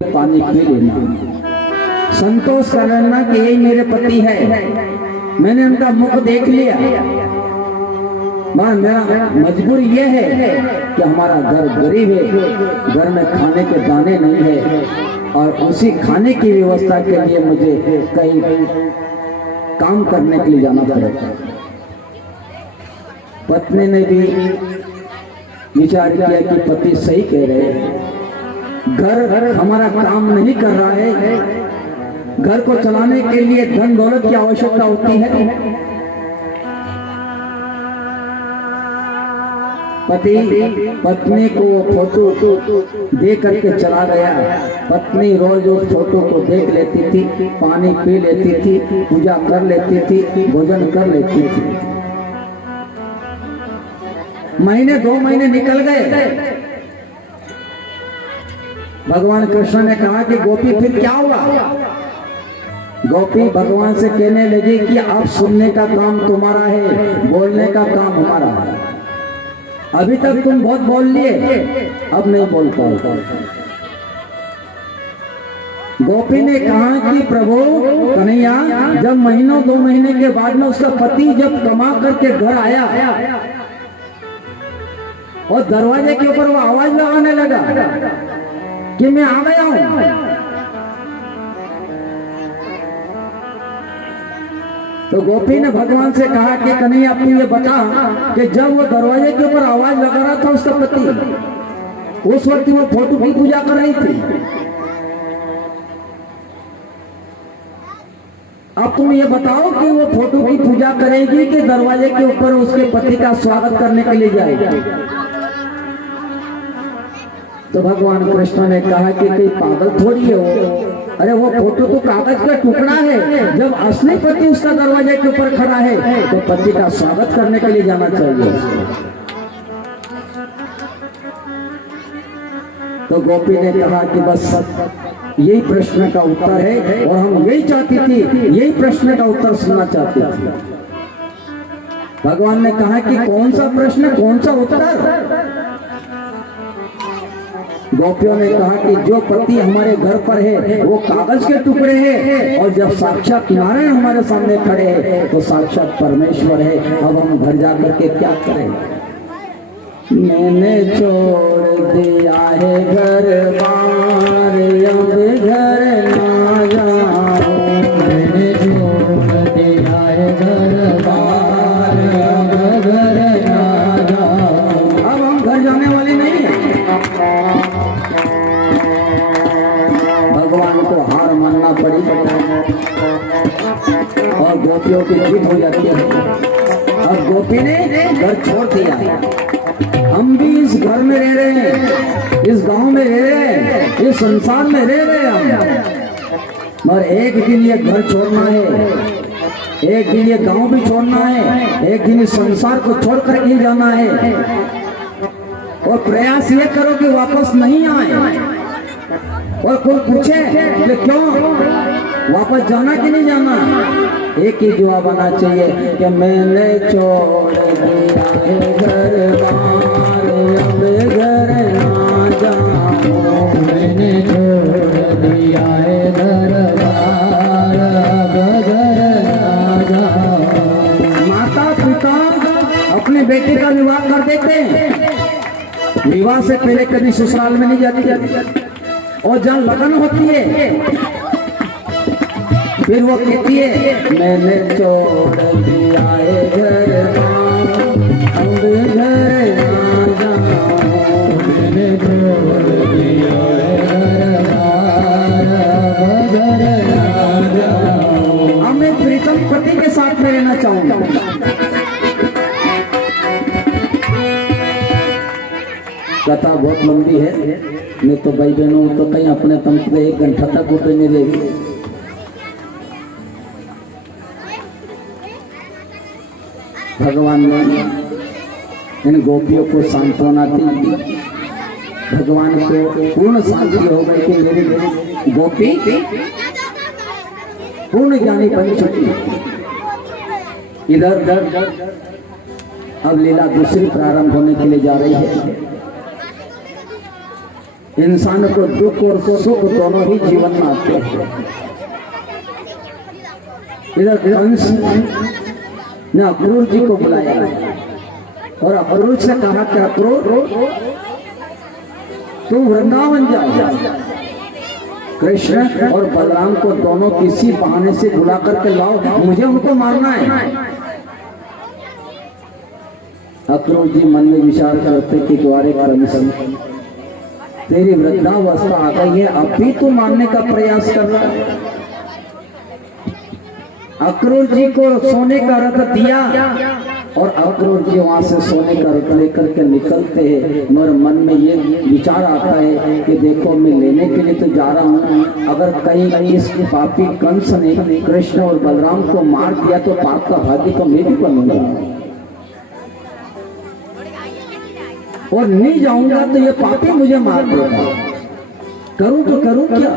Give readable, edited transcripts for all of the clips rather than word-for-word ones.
पानी पी लेना, संतोष कर लेना कि यही मेरे पति है। मैंने उनका मुख देख लिया। मेरा मजबूर ये है कि हमारा घर गरीब है, घर में खाने के दाने नहीं है और उसी खाने की व्यवस्था के लिए मुझे कहीं काम करने के लिए जाना पड़ेगा। पत्नी ने भी विचार किया कि पति सही कह रहे हैं, घर हमारा काम नहीं कर रहा है, घर को चलाने के लिए धन दौलत की आवश्यकता होती है। पति पत्नी को फोटो दे करके चला गया। पत्नी रोज उस फोटो को देख लेती थी, पानी पी लेती थी, पूजा कर लेती थी, भोजन कर लेती थी। महीने 2 महीने निकल गए। भगवान कृष्ण ने कहा कि गोपी फिर क्या हुआ? गोपी भगवान से कहने लगी कि अब सुनने का काम तुम्हारा है, बोलने का काम हमारा है। अभी तक तुम बहुत बोल लिए, अब नहीं बोल पाओ। गोपी ने कहा कि प्रभु कन्हैया, जब महीनों 2 महीने के बाद में उसका पति जब कमा करके घर आया और दरवाजे के ऊपर वो आवाज लगाने लगा कि मैं आ गया हूं, तो गोपी ने भगवान से कहा कि कन्हैया तू ये बता कि जब वो दरवाजे के ऊपर आवाज लगा रहा था उसका पति, उस वक्त वो फोटो की पूजा कर रही थी। अब तुम ये बताओ कि वो फोटो की पूजा करेगी कि दरवाजे के ऊपर उसके पति का स्वागत करने के लिए जाएगी? तो भगवान कृष्ण ने कहा कि कोई पागल थोड़ी है वो, अरे वो फोटो तो कागज का टुकड़ा है। जब असली पति उसका दरवाजे के ऊपर खड़ा है तो पति का स्वागत करने के लिए जाना चाहिए उसको। तो गोपी ने कहा कि बस यही प्रश्न का उत्तर है और हम यही चाहती थी, यही प्रश्न का उत्तर सुनना चाहती थी। भगवान ने कहा कि कौन सा प्रश्न, कौन सा उत्तर? गोपियों ने कहा कि जो पति हमारे घर पर है वो कागज के टुकड़े हैं और जब साक्षात नारायण हमारे सामने खड़े हैं तो साक्षात परमेश्वर है। अब हम घर जाकर के क्या करें? मैंने छोड़ दिया है घर बार, अब घर ना जाऊं। मैंने छोड़ दिया है घर बार, अब घर ना जाऊं। अब हम घर जाने वाले नहीं हैं। भगवान को हार मानना पड़ी और गोपियों की जीत हो जाती है। अब गोपी ने घर छोड़ दिया। हम भी इस घर में रह रहे हैं, इस गांव में रह रहे हैं, इस संसार में रह रहे हैं हम, और एक दिन ये घर छोड़ना है, एक दिन ये गांव भी छोड़ना है, एक दिन इस संसार को छोड़ कर ही जाना है। और प्रयास ये करो कि वापस नहीं आए। और कोई पूछे कि क्यों वापस जाना कि नहीं जाना, एक ही जवाब आना चाहिए कि मैंने छोड़ दिया है घर बार, अब घर ना जाऊं। मैंने छोड़ दिया है घर बार, अब घर ना जाऊं। माता पिता अपने बेटे का विवाह कर देते हैं, विवाह से पहले कभी ससुराल में नहीं जाती और जब लगन होती है फिर वो कहती है मैंने छोड़ दिया है घर बार, अब घर ना जाऊं। मैंने छोड़ दिया है घर बार, अब घर ना जाऊं। अब मैं प्रीतम पति के साथ में रहना चाहूंगा। कथा बहुत लंबी है, मैं तो भाई बहनों तो कहीं अपने तम से 1 घंटा तक ऊपर नहीं रहेगी। भगवान ने इन गोपियों को सांत्वना दी। भगवान को पूर्ण शांति हो गई कि मेरी गोपी पूर्ण ज्ञानी बन चुकी। इधर अब लीला दूसरी प्रारंभ होने के लिए जा रही है। इंसान को दुख और सुख दोनों ही जीवन में आते हैं। इधर कंस ने अक्रूर जी को बुलाया और अक्रूर से कहा कि अक्रूर तू वृंदावन जा, कृष्ण और बलराम को दोनों किसी बहाने से बुला करके लाओ, मुझे उनको मारना है। अक्रूर जी मन में विचार करते कि द्वारे कंस, तेरी वृद्धावस्था आ गई है, अब भी तू मारने का प्रयास कर रहा है। अक्रूर जी को सोने का रथ दिया और अक्रूर जी वहां से सोने का रथ लेकर के निकलते हैं, मगर मन में ये विचार आता है कि देखो मैं लेने के लिए तो जा रहा हूँ, अगर कहीं इस पापी कंस ने कृष्ण और बलराम को मार दिया तो पाप का भागी तो मैं भी बनूंगा, और नहीं जाऊंगा तो ये पापी मुझे मार देगा, करूं तो करूं क्या।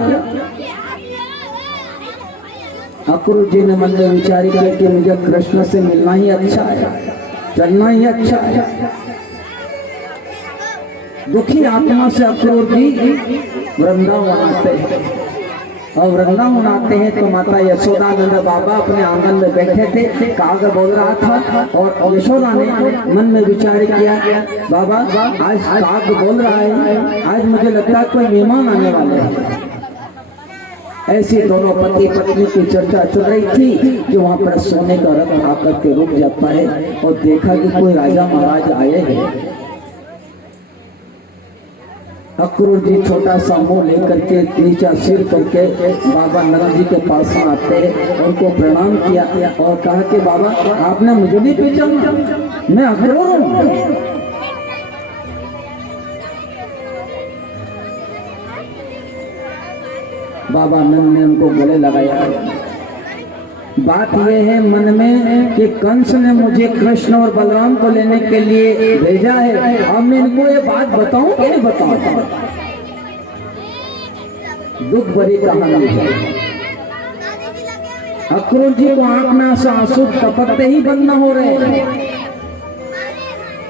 अक्रूर जी ने मन में विचार किया कि मुझे कृष्ण से मिलना ही अच्छा है, चलना ही अच्छा है। दुखी आत्मा से अक्रूर जी वृंदावन आते हैं, और वृंदावन आते हैं तो माता यशोदानंद बाबा अपने आंगन में बैठे थे, काग बोल रहा था, और यशोदा ने मन में विचार किया बाबा आज काग बोल रहा है, आज मुझे लगता है कोई मेहमान आने वाले हैं। ऐसी दोनों पति पत्नी की चर्चा चल रही थी कि वहां पर सोने का रथ आकर के रुक जाता है और देखा कि कोई राजा महाराज आए हैं। अक्रूर जी छोटा सा मुंह लेकर के नीचा सिर करके बाबा नंद जी के पास आते हैं, उनको प्रणाम किया और कहा कि बाबा आपने मुझे भी पहचाना, मैं अक्रूर हूँ। बाबा नंद ने उनको गले लगाया। बात यह है मन में कि कंस ने मुझे कृष्ण और बलराम को लेने के लिए भेजा है, अब मैं इनको ये बात बताऊं कि नहीं बताऊं। दुख भरी कहानी है। अक्रूर जी को आंख में से आंसू टपकते ही बंद न हो रहे।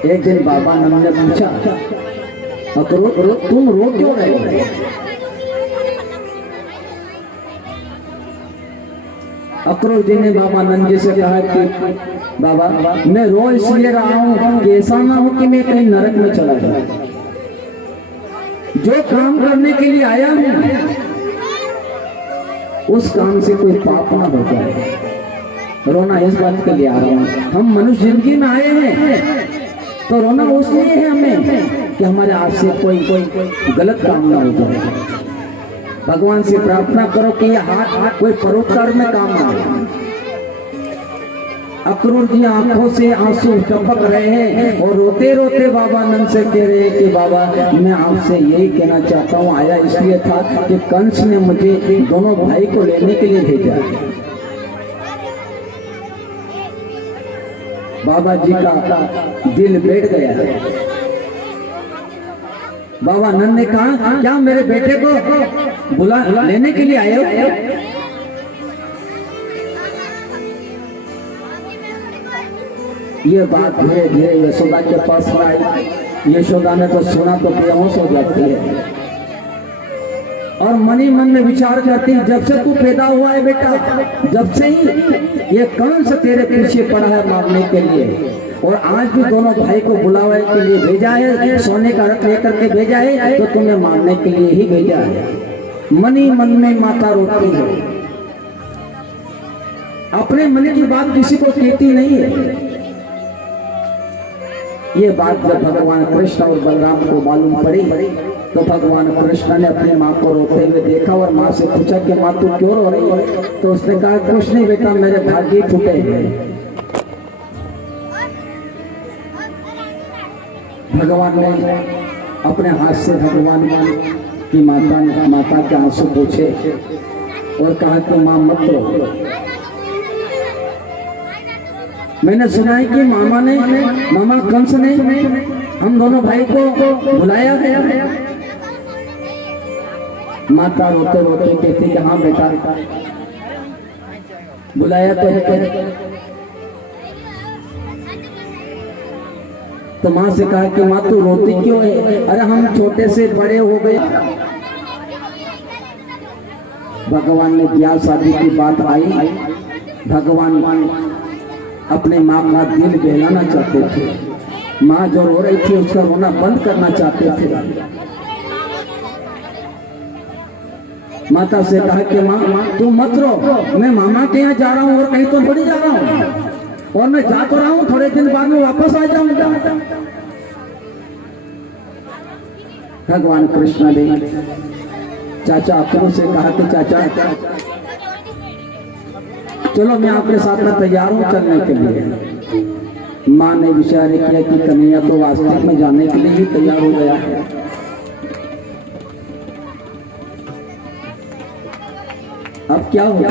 एक दिन बाबा नंद ने पूछा अक्रूर तुम रो क्यों रहे हो। अक्रूर जी ने बाबा नंद जी से कहा कि बाबा मैं रो इसलिए रहा हूं कि ऐसा ना हो कि मैं कहीं नरक में चला जाऊं। जो काम करने के लिए आया हूं उस काम से कोई पाप ना हो जाए, रोना इस बात के लिए आ रहा हूं। हम मनुष्य जिंदगी में आए हैं तो रोना उसलिए है हमें कि हमारे हाथ से कोई गलत काम ना हो जाए। भगवान से प्रार्थना करो कि यह हाथ कोई परोपकार में काम आए। अक्रूर जी आंखों से आंसू टपक रहे हैं और रोते रोते बाबा नंद से कह रहे हैं कि बाबा मैं आपसे यही कहना चाहता हूँ, आया इसलिए था कि कंस ने मुझे दोनों भाई को लेने के लिए भेजा। बाबा जी का दिल बैठ गया। बाबा नंद ने कहा क्या मेरे बेटे को बुला लेने के लिए आए हो। ये बात धीरे धीरे यशोदा के पास आई। यशोदा ने तो सुना तो बेहोश हो जाती है और मनी मन में विचार करती है जब से तू पैदा हुआ है बेटा, जब से ही ये कंस तेरे पीछे पड़ा है मारने के लिए, और आज भी दोनों भाई को बुलावे के लिए भेजा है, सोने का रथ लेकर के भेजा है तो तुम्हें मारने के लिए ही भेजा है। मनी मन में माता रोती है, अपने मन की बात किसी को कहती नहीं है। ये बात जब भगवान कृष्ण और बलराम को मालूम पड़ी तो भगवान कृष्ण ने अपनी माँ को रोते हुए देखा और माँ से पूछा कि माँ तू क्यों रो रही है। तो उसने कहा कुछ नहीं बेटा, मेरे भाग्य फूटे हैं। भगवान ने अपने हाथ से भगवान की माता के आंसू पूछे और कहा कि माँ मत रो। मैंने सुना है कि मामा कंस ने हम दोनों भाई को बुलाया है। माता रोते रोते कहती कि हाँ बेटा बुलाया तो है। तो माँ से कहा कि माँ तू रोती क्यों है? अरे हम छोटे से बड़े हो गए। भगवान ने ब्याह शादी की बात आई, भगवान अपने माँ का दिल बहलाना चाहते थे। माँ जो रो रही थी उसका रोना बंद करना चाहते थे। माता से कहा कि माँ तू मत रो, मैं मामा के यहाँ जा रहा हूँ और कहीं तो थोड़ी जा रहा हूँ, और मैं जा तो रहा हूँ, थोड़े दिन बाद में वापस आ जाऊंगा। भगवान कृष्ण ने चाचा अपनों से कहा कि चाचा चलो मैं आपके साथ में तैयार हूँ चलने के लिए। माँ ने विचार किया कि कन्हैया तो वास्तव में जाने के लिए ही तैयार हो गया है। अब क्या होगा?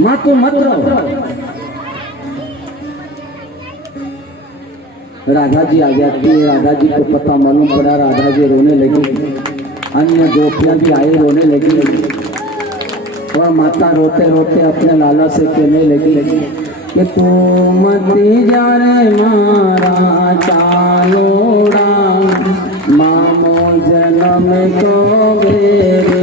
माँ तो मत रहो। राधा जी आ जाती है, राधा जी को पता मालूम पड़ा, राधा जी रोने लगी, अन्य गोपियां भी आए रोने लगी, और माता रोते रोते अपने लाला से कहने लगी कि तू मती जा रे मारा चालोड़ा, मामो जन्म को बेरे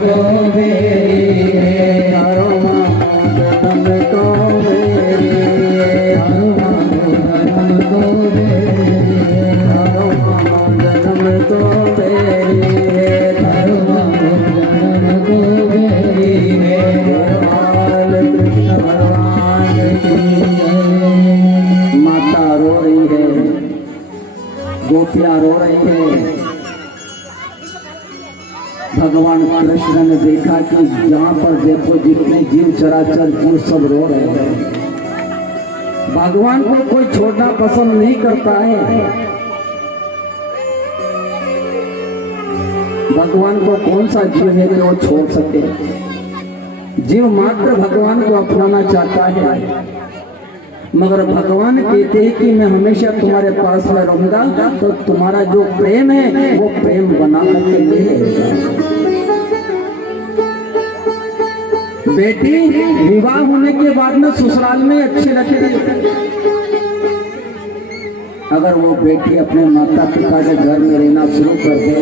Go, गोपियां रो रही है। भगवान कृष्ण ने देखा कि जहाँ पर देखो जितने जीव चराचर जीव सब रो रहे हैं। भगवान को कोई छोड़ना पसंद नहीं करता है। भगवान को कौन सा जीव है कि वो छोड़ सके। जीव मात्र भगवान को अपनाना चाहता है, मगर भगवान कहते हैं कि मैं हमेशा तुम्हारे पास में रहूंगा, तो तुम्हारा जो प्रेम है वो प्रेम बना करके ले। बेटी विवाह होने के बाद में ससुराल में अच्छी लगती, अगर वो बेटी अपने माता पिता के घर में रहना शुरू कर दे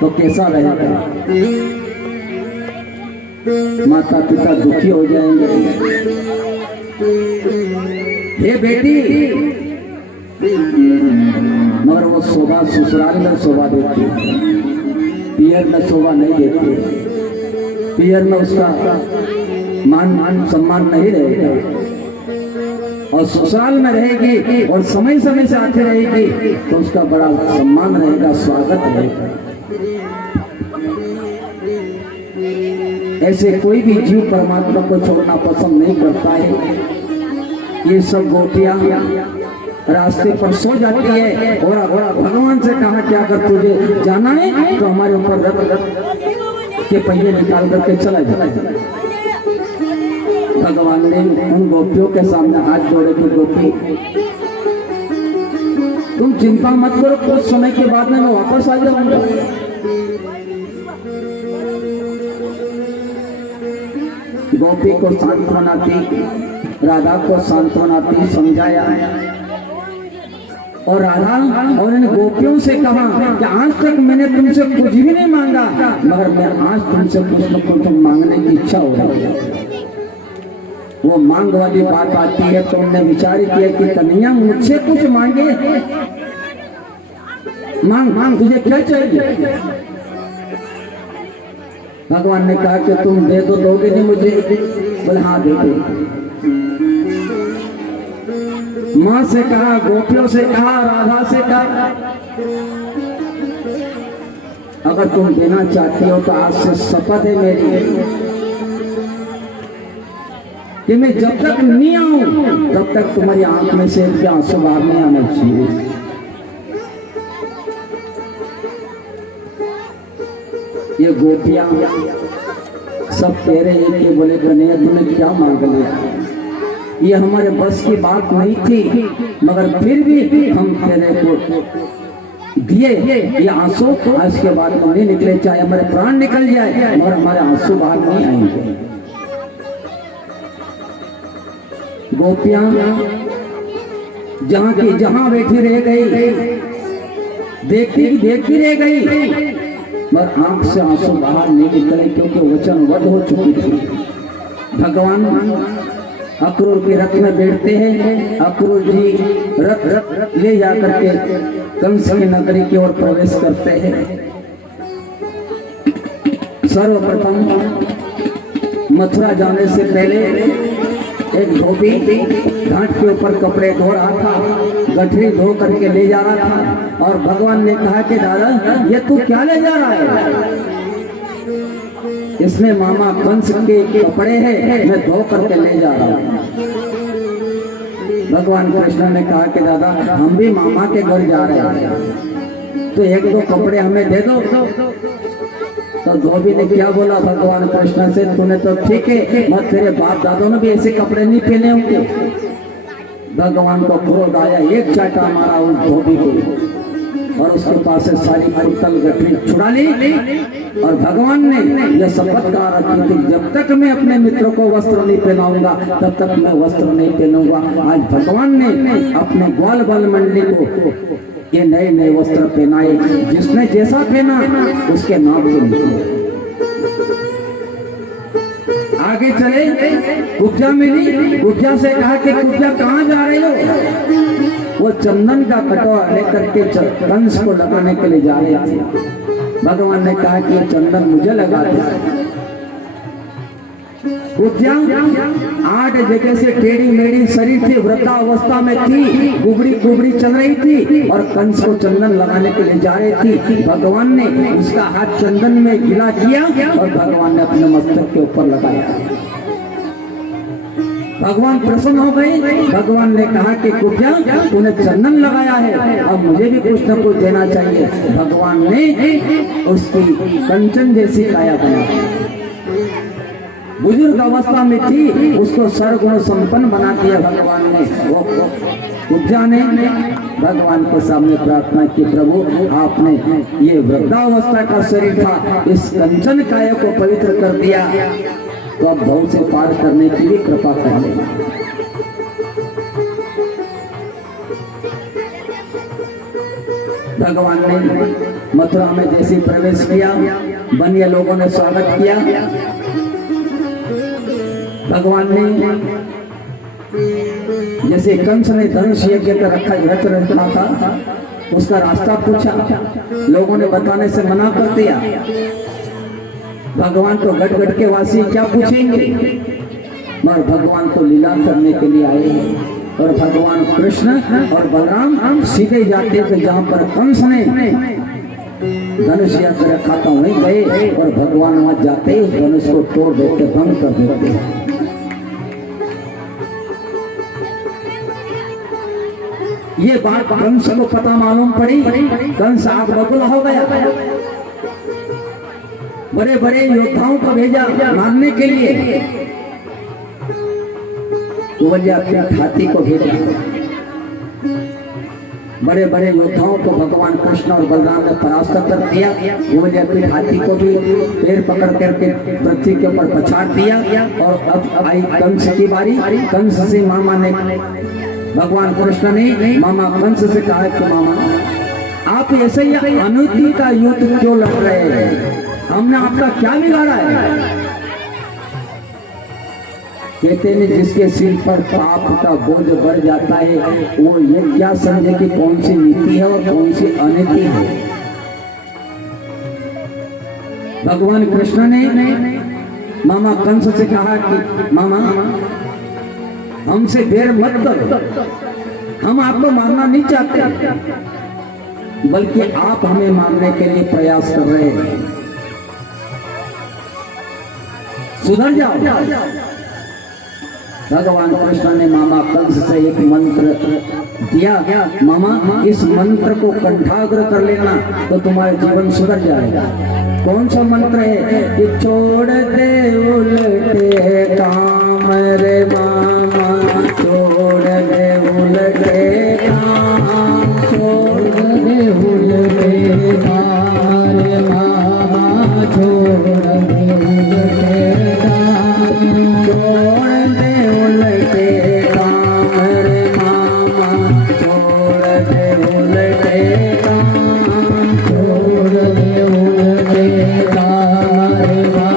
तो कैसा रहेगा। माता पिता दुखी हो जाएंगे। ये बेटी मगर वो शोभा ससुराल में शोभा देती, पियर में शोभा नहीं देती। पियर में उसका मान सम्मान नहीं रहेगा, और ससुराल में रहेगी और समय समय से आती रहेगी तो उसका बड़ा सम्मान रहेगा, स्वागत रहेगा। ऐसे कोई भी जीव परमात्मा को छोड़ना पसंद नहीं करता है। ये सब गोपियां रास्ते पर सो जाती है और भगवान से कहा कि अगर तुझे जाना है तो हमारे ऊपर रथ के पहिए निकाल करके चला जाए। भगवान ने उन गोपियों के सामने हाथ जोड़े कि गोपी तुम चिंता मत करो, कुछ समय के बाद में मैं वापस आ जाऊंगा। गोपी को सांत्वना दी, राधा को सांत्वना दी, समझाया। और राधा और इन गोपियों से कहा कि आज तक मैंने तुमसे कुछ भी नहीं मांगा, मगर मैं आज तुमसे कुछ न कुछ मांगने की इच्छा हो रही है। वो मांग वाली बात आती है तो उन्होंने विचार किया कि कन्हैया मुझसे कुछ मांगे, मांग मांग तुझे क्या चाहिए। भगवान ने कहा कि तुम दे दो, दोगे नहीं मुझे? बोले हाँ दे दो। माँ से कहा, गोपियों से कहा, राधा से कहा अगर तुम देना चाहती हो तो आज से शपथ है मेरी कि मैं जब तक नहीं आऊं तब तक तुम्हारी आंख में से एक आंसू बाहर नहीं आना चाहिए। ये गोपियां सब तेरे हैं। बोले कन्हैया तूने क्या मांग लिया, ये हमारे बस की बात नहीं थी, मगर फिर भी हम तेरे को दिए। ये आंसू आज के बाद नहीं निकले, चाहे हमारे प्राण निकल जाए और हमारे आंसू बाहर नहीं आएंगे। गोपियां जहां की जहां बैठी रह गई, देखती रह गई, मगर आंख से आंसू बाहर नहीं निकले, क्योंकि वचन वध हो चुकी थी। भगवान अक्रूर के रथ में बैठते हैं। अक्रूर जी रथ ले जाकर के कंस की नगरी की ओर प्रवेश करते हैं। सर्वप्रथम मथुरा जाने से पहले एक धोबी घाट के ऊपर कपड़े धो रहा था, गठरी धो करके ले जा रहा था, और भगवान ने कहा कि दादा ये तू क्या ले जा रहा है? इसमें मामा कंस के कपड़े हैं, मैं धो करके ले जा रहा हूँ। भगवान कृष्ण ने कहा कि दादा हम भी मामा के घर जा रहे हैं, तो एक दो कपड़े हमें दे दो। तो धोबी ने क्या बोला भगवान कृष्ण से, तूने तो ठीक है, मत तेरे बाप दादों ने भी ऐसे कपड़े नहीं पहने होंगे। भगवान को क्रोध आया, एक चाटा मारा उस धोबी को और उसके पास से सारी कुर्तल गठरी छुड़ा ली। और भगवान ने यह शपथ कहा रखी थी, जब तक मैं अपने मित्रों को वस्त्र नहीं पहनाऊंगा तब तक मैं वस्त्र नहीं पहनूंगा। आज भगवान ने अपने ग्वाल बाल मंडली को ये नए नए वस्त्र पहनाए, जिसने जैसा पहना उसके नाम से लिखे। आगे चले, कुब्जा मिली, कुब्जा से कहा कि कुब्जा कहाँ जा रहे हो? वो चंदन का कटोरा लेकर के कंस को लगाने के लिए जा रहे थे। भगवान ने कहा कि चंदन मुझे लगा दे। कुब्जा 8 जगह से टेढ़ी मेढ़ी शरीर थी, वृद्धावस्था में थी, गुबड़ी गुबड़ी चल रही थी और कंस को चंदन लगाने के लिए जा रही थी। भगवान ने उसका हाथ चंदन में गिला किया और भगवान ने अपने मस्तक के ऊपर लगाया। भगवान प्रसन्न हो गए। भगवान ने कहा कि कुब्जा तूने चंदन लगाया है, अब मुझे भी कुछ न कुछ देना चाहिए। भगवान ने उसकी कंचन जैसी काया बनाई। बुजुर्ग अवस्था में थी, उसको सर्वगुण संपन्न बना दिया भगवान ने। वो कुब्जा ने भगवान के सामने प्रार्थना की, प्रभु आपने ये वृद्धावस्था का शरीर था, इस कंचन काया को पवित्र कर दिया, तो अब भव से पार करने के लिए कृपा कर लेना। भगवान ने मथुरा में जैसे प्रवेश किया, बनिया लोगों ने स्वागत किया। भगवान ने जैसे कंस ने धनुष यज्ञ का रखा था, उसका रास्ता पूछा, लोगों ने बताने से मना कर दिया। भगवान को गट गट के वासी क्या पूछेंगे, मगर भगवान को लीला करने के लिए आए हैं। और भगवान कृष्ण और बलराम सीधे जाते थे जहाँ पर कंस ने धनुष यज्ञ रखा था, वहीं गए और भगवान वहां जाते ही उस धनुष को तोड़ देते, भंग कर देते। ये बात कंस को पता मालूम पड़ी, कंस आग बबूला हो गया। बड़े बड़े योद्धाओं को भेजा मारने के लिए, तो बोले अपने हाथी को भेजा। बड़े बड़े योद्धाओं को भगवान कृष्ण और बलराम ने परास्त कर दिया। वो बोले अपने हाथी को भी पैर पकड़ करके पृथ्वी के ऊपर पछाड़ दिया। और अब आई कंस की बारी। कंस से मामा ने, भगवान कृष्ण ने मामा कंस से कहा कि मामा आप ऐसे ही अनुति का युद्ध क्यों लड़ रहे हैं, हमने आपका क्या बिगाड़ा है। कहते हैं जिसके सिर पर पाप का बोझ बढ़ जाता है, वो ये क्या समझे कि कौन सी नीति है और कौन सी अनीति है। भगवान कृष्ण ने मामा कंस से कहा कि मामा हमसे देर मत करो, हम आपको मारना नहीं चाहते, बल्कि आप हमें मारने के लिए प्रयास कर रहे हैं, सुधर जाओ। भगवान कृष्ण ने मामा कंस से एक मंत्र दिया, मामा इस मंत्र को कंठाग्र कर लेना तो तुम्हारा जीवन सुधर जाएगा। कौन सा मंत्र है कि छोड़ दे उल्टे काम रे मामा, छोड़ दे उल्टे काम, छोड़ दे उल्टे काम रे मामा, छोड़ दे उल्टे काम, छोड़ दे उल्टे काम रे मामा, छोड़ दे उल्टे काम, छोड़ दे उल्टे काम रे मामा,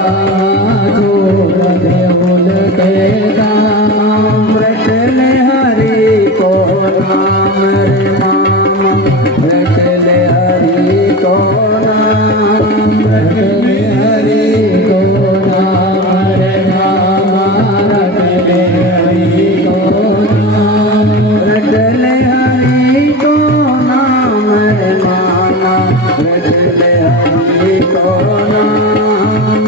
छोड़ दे उल्टे काम। रट ले हरि को नाम रे मामा, रट ले हरि को नाम, रट ले हरि को नाम रे मामा, रट ले हरि को नाम, रट ले हरि को नाम रे मामा, रट ले हरि को नाम,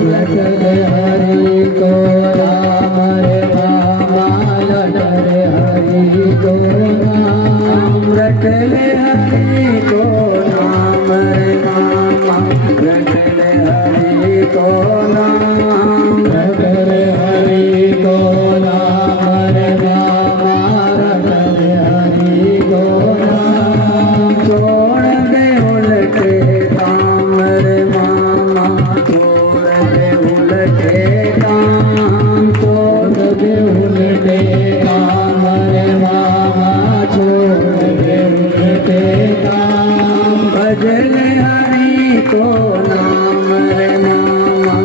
रट ले हरि को नाम रे मामा, रट ले हरि को नाम, रट ले हरि को नाम रे मामा, रट ले हरि को नाम, रट ले हरि को नाम रे मामा, रट ले हरि को नाम। छोड़ दे उल्टे काम रे मामा, छोड़ दे उल्टे काम, छोड़ दे उल्टे काम रे मामा, छोड़ दे उल्टे काम। भज ले हरि को नाम रे मामा,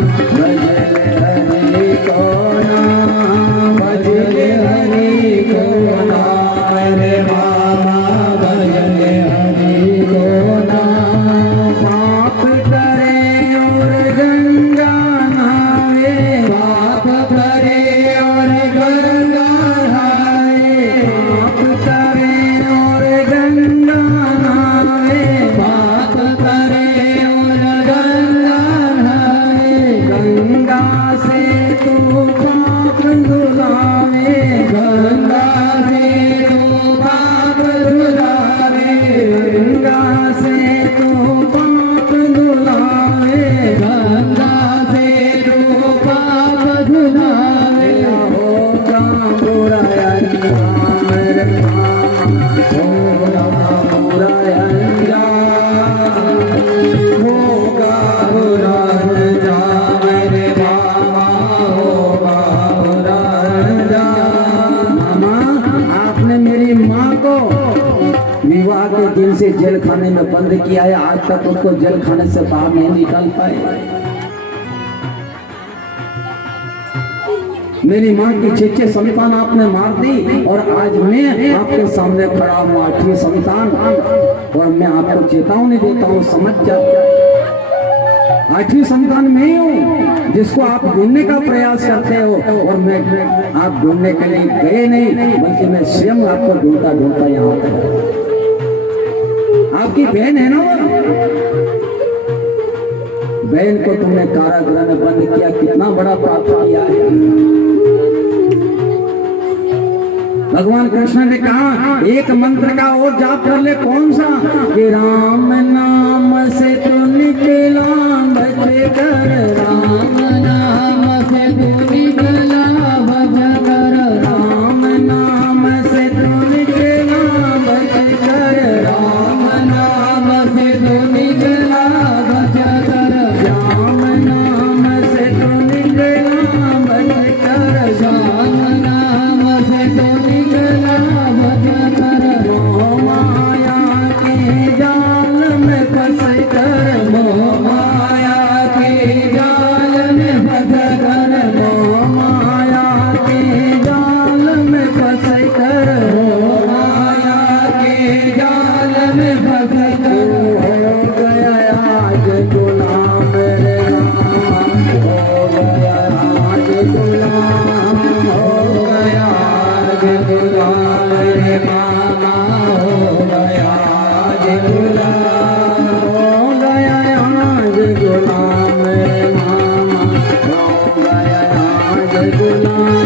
से जेल खाने में बंद किया है, आज तक उसको जेल खाने से बाहर नहीं निकाल पाए। मेरी माँ की 6 संतान आपने मार दी और आज मैं आपके सामने खड़ा हूँ 8वीं संतान, और मैं आपको चेतावनी देता हूँ, समझ जा 8वीं संतान मैं ही हूँ जिसको आप ढूंढने का प्रयास करते हो, और मैं आप ढूंढने के लिए गए नहीं, बल्कि मैं स्वयं आपको ढूंढता ढूंढता यहाँ पर। आपकी बहन है ना, बहन को तुमने कारागृह में बंद किया, कितना बड़ा पाप किया है। भगवान कृष्ण ने कहा एक मंत्र का और जाप कर ले, कौन सा? कि राम नाम से तू निकला बच कर, राम नाम से तू निकला बच कर, राम नाम से तू निकला बच कर, राम नाम से तू निकला बच कर, राम नाम से तू निकला बच कर, राम नाम से तू निकला बच कर, मोह माया के जाल में फंस कर, मोह माया के जाल में फंस कर, मोह माया के जाल में फंस कर, मोह माया के जाल में फंस कर, हो गया आज गुलाम रे राम, हो गया आज गुलाम, हो गया आज गुलाम रे मामा, हो गया आज गुलाम, हो गया आज गुलाम रे मामा, हो गया आज गुलाम,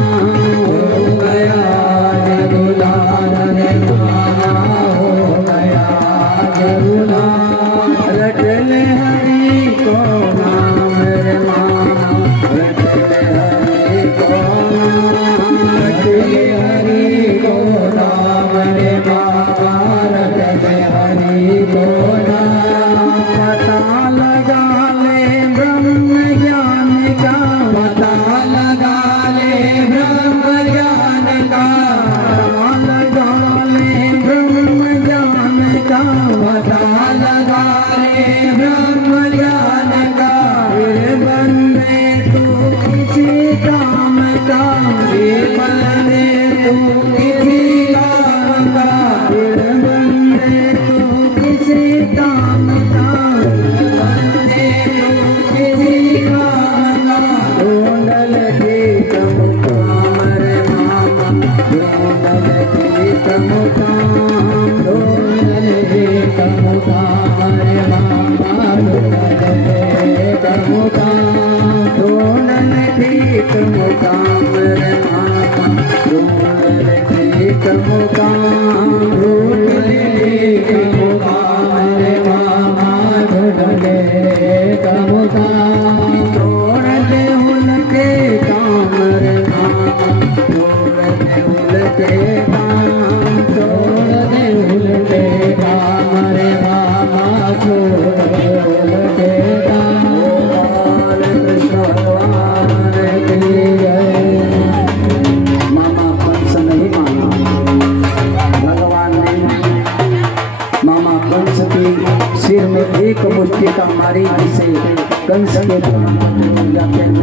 हो गया आज गुलाम रे मामा, हो गया आज गुलाम। रट ले हरि को नाम रे मामा, रट ले हरि को नाम, रट ले हरि को नाम रे मामा, रट ले हरि को नाम। पता लगा ले ब्रह्म ज्ञान का, पता लगा ले ब्रह्म ज्ञान का, पता लगा ले ब्रह्म ज्ञान का, पता लगा ले ब्रह्म ज्ञान का। ये बंदे तू किसी काम का, ये बंदे तू किसी काम का, ये बंदे तू किसी काम का, ये बंदे तू किसी काम का। ढूंढल ठीक मुकाम रे मामा, ढूंढल ठीक मुकाम, ढूंढल ठीक मुकाम रे मामा, ढूंढल ठीक मुकाम, ढूंढल ठीक मुकाम रे मामा, ढूंढल ठीक मुकाम, ढूंढल ठीक मुकाम रे मामा, ढूंढल ठीक मुकाम। छोड़ दे उनके काम रे मामा, छोड़ दे उनके काम, छोड़ दे उनके काम रे मामा, छोड़ दे उनके काम। हरे कृष्ण भगवान की जय। मामा कंस नहीं माना, भगवान ने मामा कंस की सिर में एक मुट्ठी का मारी, जिसे कंस के जाते हैं।